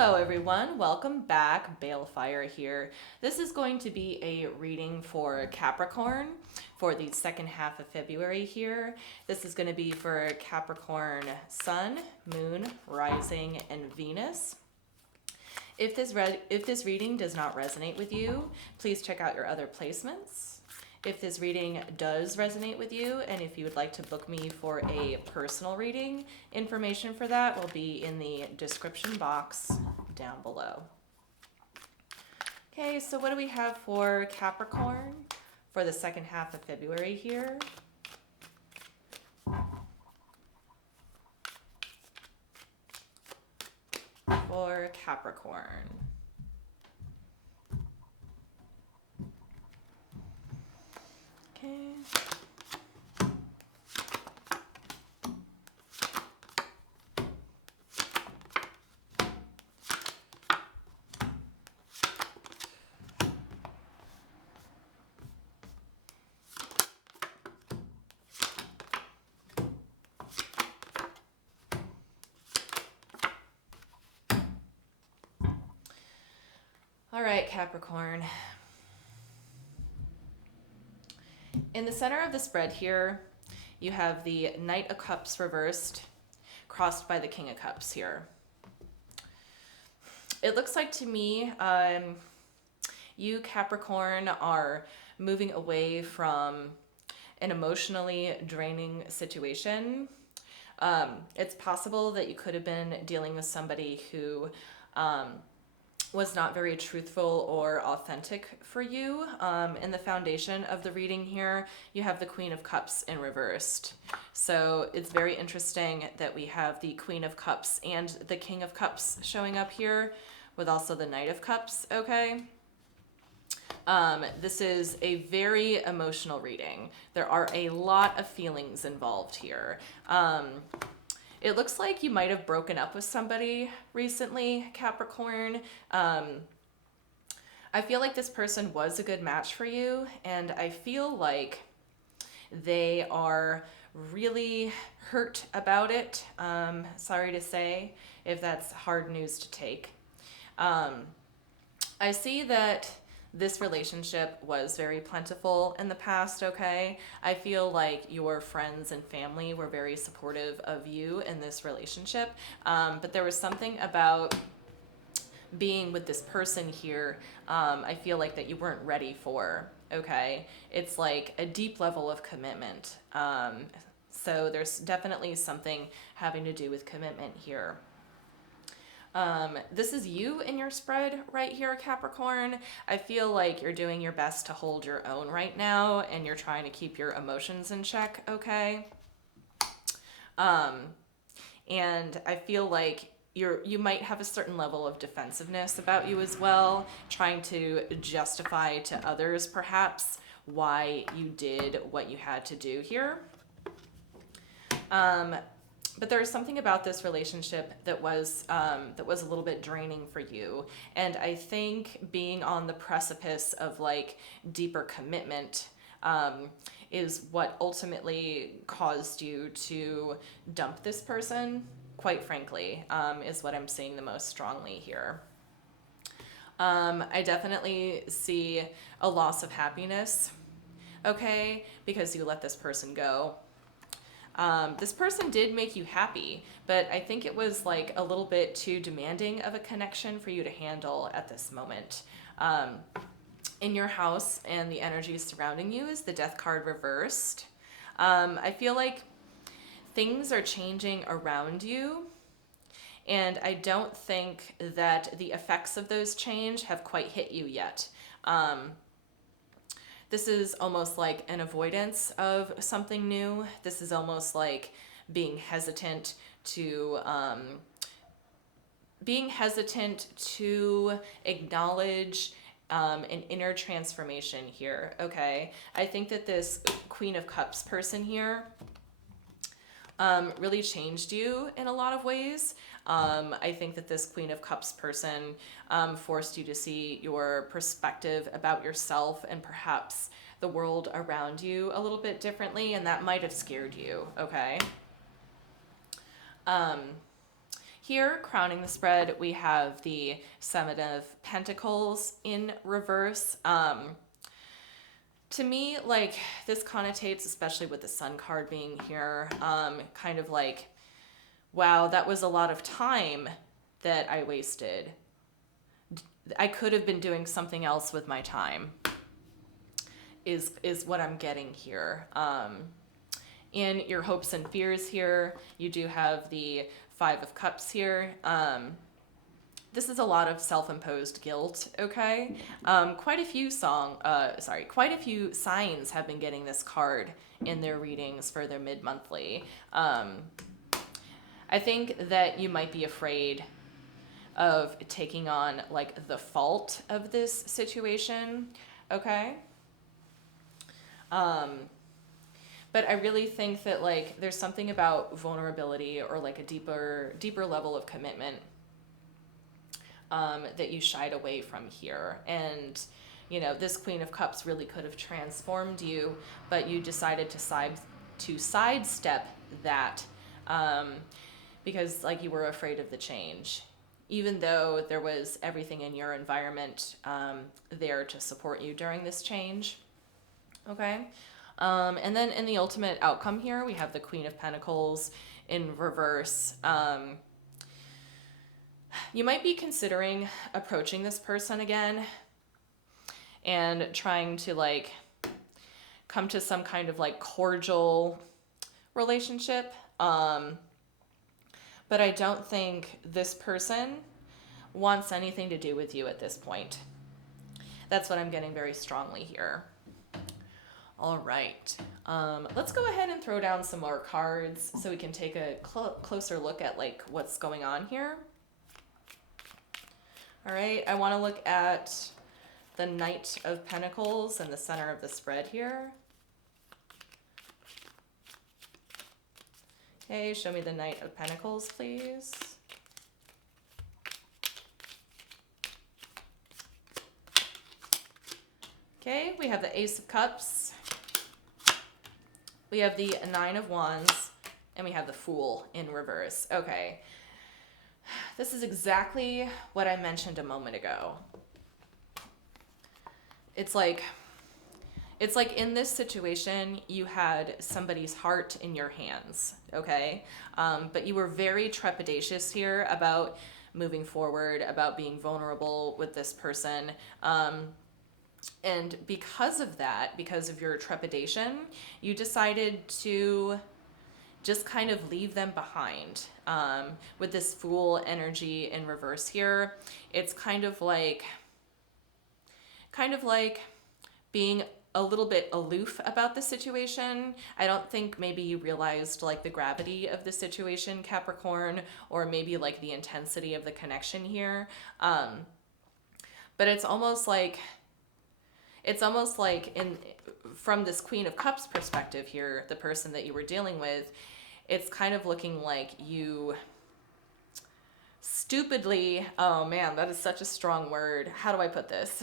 Hello everyone, welcome back. Balefire here. This is going to be a reading for Capricorn for the second half of February here. This is going to be for Capricorn Sun, Moon, Rising, and Venus. If this reading does not resonate with you, please check out your other placements. If this reading does resonate with you, and if you would like to book me for a personal reading, information for that will be in the description box down below. Okay, so what do we have for Capricorn for the second half of February here? For Capricorn. Okay. All right, Capricorn. In the center of the spread here, you have the Knight of Cups reversed, crossed by the King of Cups here. It looks like to me, you, Capricorn, are moving away from an emotionally draining situation. It's possible that you could have been dealing with somebody who was not very truthful or authentic for you. In the foundation of the reading here, you have the Queen of Cups in reversed. So it's very interesting that we have the Queen of Cups and the King of Cups showing up here, with also the Knight of Cups, okay? This is a very emotional reading. There are a lot of feelings involved here. It looks like you might have broken up with somebody recently, Capricorn. I feel like this person was a good match for you, and I feel like they are really hurt about it. Sorry to say if that's hard news to take. I see that this relationship was very plentiful in the past, okay? I feel like your friends and family were very supportive of you in this relationship, but there was something about being with this person here, I feel like that you weren't ready for, okay? It's like a deep level of commitment. So there's definitely something having to do with commitment here. This is you in your spread right here, Capricorn. I feel like you're doing your best to hold your own right now, and you're trying to keep your emotions in check, okay? And I feel like you might have a certain level of defensiveness about you as well, trying to justify to others perhaps why you did what you had to do here. But there's something about this relationship that was a little bit draining for you. And I think being on the precipice of like deeper commitment is what ultimately caused you to dump this person, quite frankly, is what I'm seeing the most strongly here. I definitely see a loss of happiness, okay, because you let this person go. This person did make you happy, but I think it was like a little bit too demanding of a connection for you to handle at this moment. In your house and the energies surrounding you is the Death card reversed. I feel like things are changing around you, and I don't think that the effects of those change have quite hit you yet. This is almost like an avoidance of something new. This is almost like being hesitant to acknowledge an inner transformation here, okay? I think that this Queen of Cups person here really changed you in a lot of ways. I think that this Queen of Cups person forced you to see your perspective about yourself and perhaps the world around you a little bit differently, and that might have scared you, okay? Here, crowning the spread, we have the Seven of Pentacles in reverse. To me, like, this connotates, especially with the Sun card being here, kind of like, wow, that was a lot of time that I wasted. I could have been doing something else with my time, is what I'm getting here. In your hopes and fears here, you do have the Five of Cups here. This is a lot of self-imposed guilt, okay? Quite a few signs have been getting this card in their readings for their mid-monthly. I think that you might be afraid of taking on like the fault of this situation, okay? But I really think that like there's something about vulnerability or like a deeper level of commitment that you shied away from here. And you know, this Queen of Cups really could have transformed you, but you decided to sidestep that because like you were afraid of the change, even though there was everything in your environment there to support you during this change. Okay. And then in the ultimate outcome here, we have the Queen of Pentacles in reverse. You might be considering approaching this person again and trying to like come to some kind of like cordial relationship. But I don't think this person wants anything to do with you at this point. That's what I'm getting very strongly here. All right, let's go ahead and throw down some more cards so we can take a closer look at like what's going on here. All right, I want to look at the Knight of Pentacles in the center of the spread here. Okay, show me the Knight of Pentacles, please. Okay, we have the Ace of Cups. We have the Nine of Wands, and we have the Fool in reverse. Okay, this is exactly what I mentioned a moment ago. It's like in this situation, you had somebody's heart in your hands, okay? But you were very trepidatious here about moving forward, about being vulnerable with this person. And because of that, because of your trepidation, you decided to just kind of leave them behind. With this Fool energy in reverse here, it's kind of like being a little bit aloof about the situation. I don't think maybe you realized like the gravity of the situation, Capricorn, or maybe like the intensity of the connection here. But it's almost like from this Queen of Cups perspective here, the person that you were dealing with, it's kind of looking like you stupidly, oh man, that is such a strong word. How do I put this?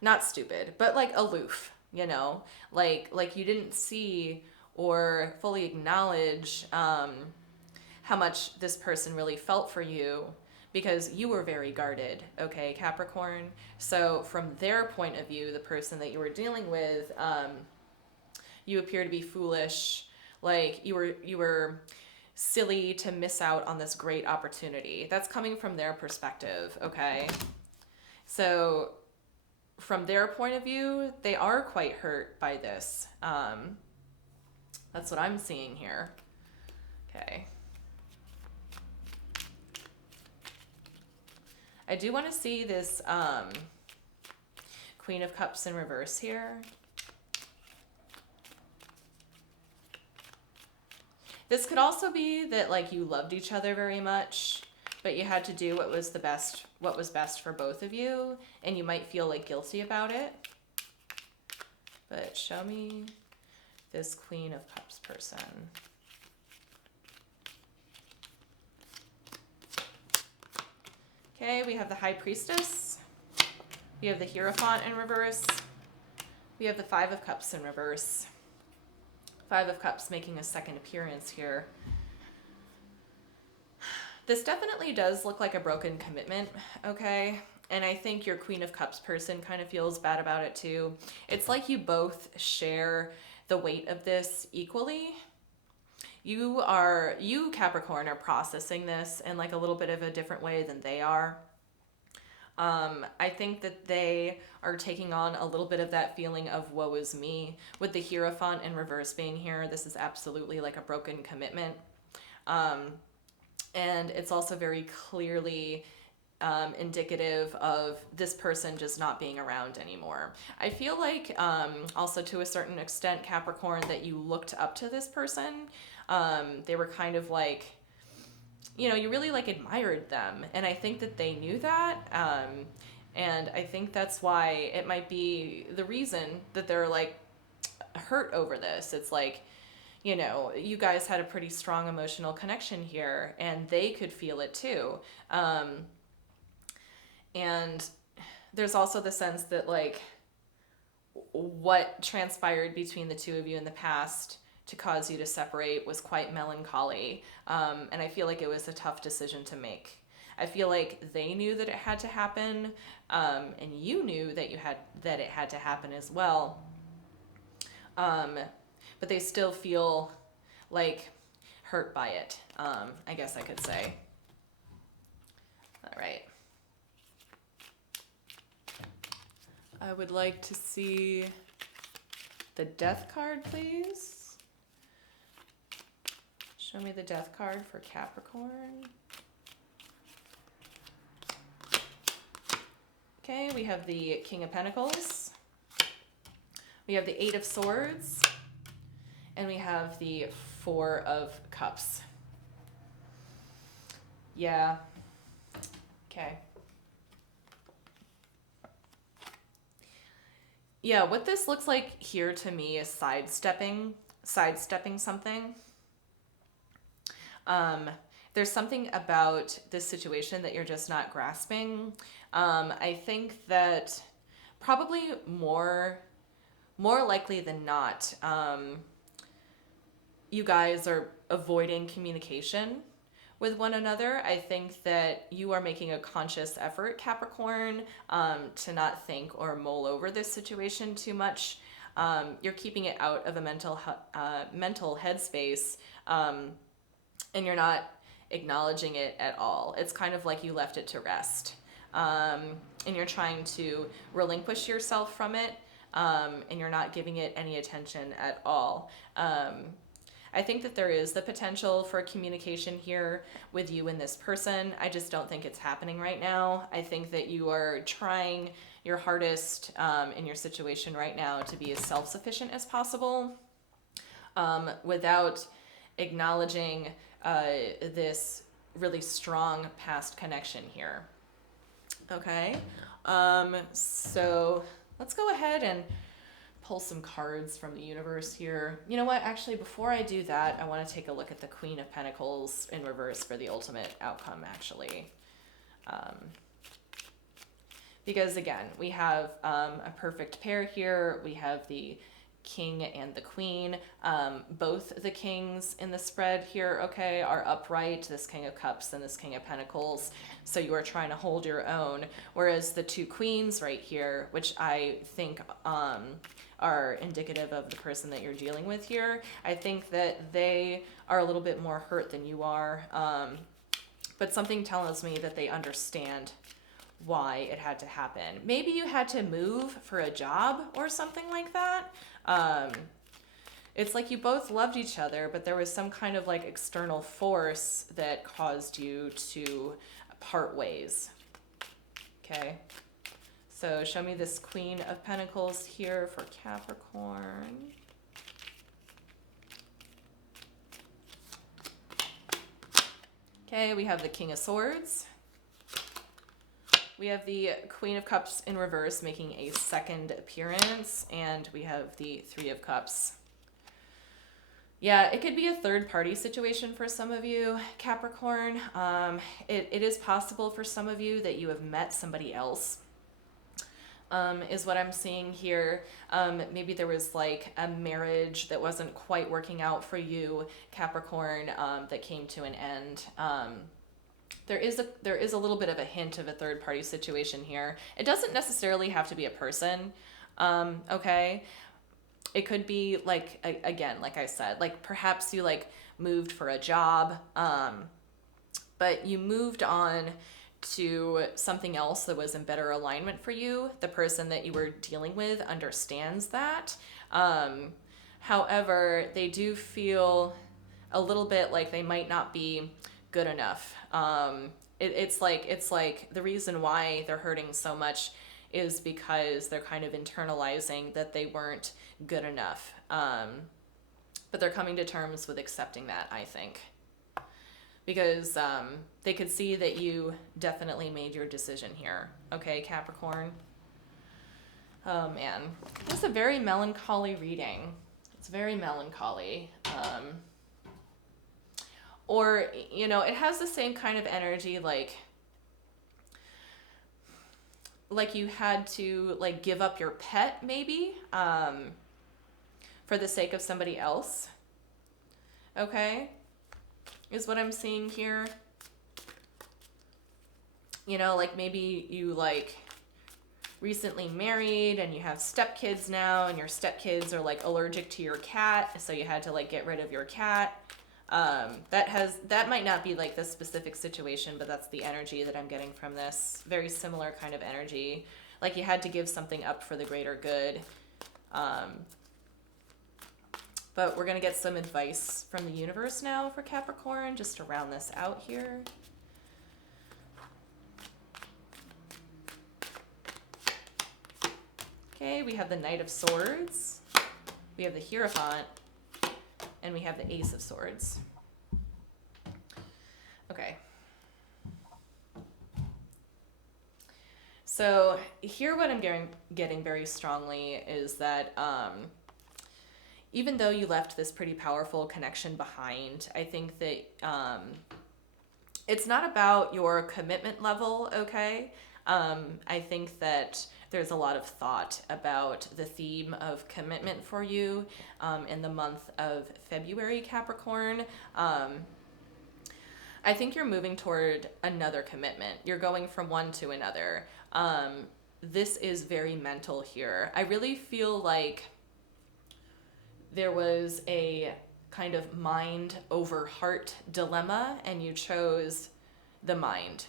Not stupid, but like aloof, you know, like you didn't see or fully acknowledge how much this person really felt for you because you were very guarded, okay, Capricorn? So from their point of view, the person that you were dealing with, you appear to be foolish, like you were silly to miss out on this great opportunity. That's coming from their perspective, okay? So from their point of view, they are quite hurt by this. That's what I'm seeing here. Okay. I do want to see this Queen of Cups in reverse here. This could also be that like you loved each other very much, but you had to do what was best for both of you, and you might feel like guilty about it. But show me this Queen of Cups person. Okay, we have the High Priestess. We have the Hierophant in reverse. We have the Five of Cups in reverse. Five of Cups making a second appearance here. This definitely does look like a broken commitment, okay? And I think your Queen of Cups person kind of feels bad about it too. It's like you both share the weight of this equally. You Capricorn are processing this in like a little bit of a different way than they are. I think that they are taking on a little bit of that feeling of woe is me. With the Hierophant in reverse being here, this is absolutely like a broken commitment. And it's also very clearly indicative of this person just not being around anymore. I feel like also to a certain extent, Capricorn, that you looked up to this person. They were kind of like, you know, you really like admired them. And I think that they knew that. And I think that's why it might be the reason that they're like hurt over this. It's like, you know, you guys had a pretty strong emotional connection here and they could feel it too. And there's also the sense that like what transpired between the two of you in the past to cause you to separate was quite melancholy. And I feel like it was a tough decision to make. I feel like they knew that it had to happen, and you knew that it had to happen as well. But they still feel like hurt by it. I guess I could say. All right. I would like to see the Death card, please. Show me the Death card for Capricorn. Okay, we have the King of Pentacles. We have the Eight of Swords. And we have the Four of Cups. Yeah. Okay. Yeah, what this looks like here to me is sidestepping something. There's something about this situation that you're just not grasping. I think that probably more likely than not, you guys are avoiding communication with one another. I think that you are making a conscious effort, Capricorn, to not think or mull over this situation too much. You're keeping it out of a mental headspace, and you're not acknowledging it at all. It's kind of like you left it to rest, and you're trying to relinquish yourself from it, and you're not giving it any attention at all. I think that there is the potential for communication here with you and this person. I just don't think it's happening right now. I think that you are trying your hardest in your situation right now to be as self-sufficient as possible, without acknowledging this really strong past connection here. Okay, so let's go ahead and pull some cards from the universe here. You know what? Actually, before I do that, I want to take a look at the Queen of Pentacles in reverse for the ultimate outcome, actually. Because again, we have a perfect pair here. We have the King and the Queen. Both the kings in the spread here, okay, are upright, this King of Cups and this King of Pentacles. So you are trying to hold your own. Whereas the two queens right here, which I think are indicative of the person that you're dealing with here, I think that they are a little bit more hurt than you are. But something tells me that they understand why it had to happen. Maybe you had to move for a job or something like that. It's like you both loved each other, but there was some kind of like external force that caused you to part ways. Okay. So show me this Queen of Pentacles here for Capricorn. Okay, we have the King of Swords. We have the Queen of Cups in reverse making a second appearance, and we have the Three of Cups. Yeah, it could be a third party situation for some of you, Capricorn. It is possible for some of you that you have met somebody else, is what I'm seeing here. Maybe there was like a marriage that wasn't quite working out for you, Capricorn, that came to an end. there is a little bit of a hint of a third party situation here. It doesn't necessarily have to be a person. Okay. It could be like, again, like I said, like perhaps you like moved for a job, but you moved on to something else that was in better alignment for you. The person that you were dealing with understands that. However, they do feel a little bit like they might not be good enough. It's like the reason why they're hurting so much is because they're kind of internalizing that they weren't good enough. But they're coming to terms with accepting that, I think. Because they could see that you definitely made your decision here. Okay, Capricorn? Oh, man. This is a very melancholy reading. It's very melancholy. Or, you know, it has the same kind of energy, like you had to, like, give up your pet, maybe, for the sake of somebody else. Okay? Is what I'm seeing here. You know, like maybe you like recently married and you have stepkids now, and your stepkids are like allergic to your cat, so you had to like get rid of your cat. That might not be like the specific situation, but that's the energy that I'm getting from this. Very similar kind of energy. Like you had to give something up for the greater good. But we're going to get some advice from the universe now for Capricorn, just to round this out here. Okay, we have the Knight of Swords, we have the Hierophant, and we have the Ace of Swords. Okay. So here what I'm getting very strongly is that even though you left this pretty powerful connection behind, I think that it's not about your commitment level, okay? I think that there's a lot of thought about the theme of commitment for you in the month of February, Capricorn. I think you're moving toward another commitment. You're going from one to another. This is very mental here. I really feel like there was a kind of mind over heart dilemma, and you chose the mind.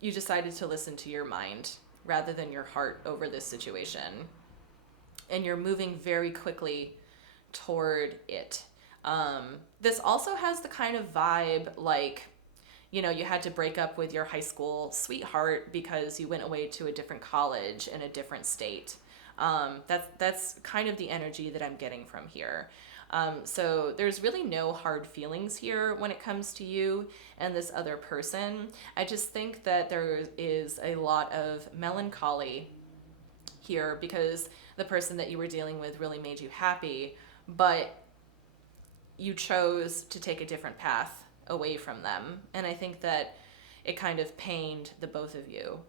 You decided to listen to your mind rather than your heart over this situation. And you're moving very quickly toward it. This also has the kind of vibe like, you know, you had to break up with your high school sweetheart because you went away to a different college in a different state. That's kind of the energy that I'm getting from here. So there's really no hard feelings here when it comes to you and this other person. I just think that there is a lot of melancholy here because the person that you were dealing with really made you happy, but you chose to take a different path away from them. And I think that it kind of pained the both of you.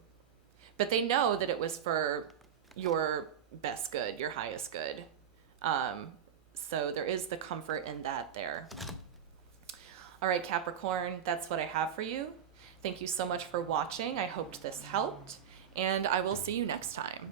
But they know that it was for your best good, your highest good. So there is the comfort in that there. All right, Capricorn, that's what I have for you. Thank you so much for watching. I hoped this helped, and I will see you next time.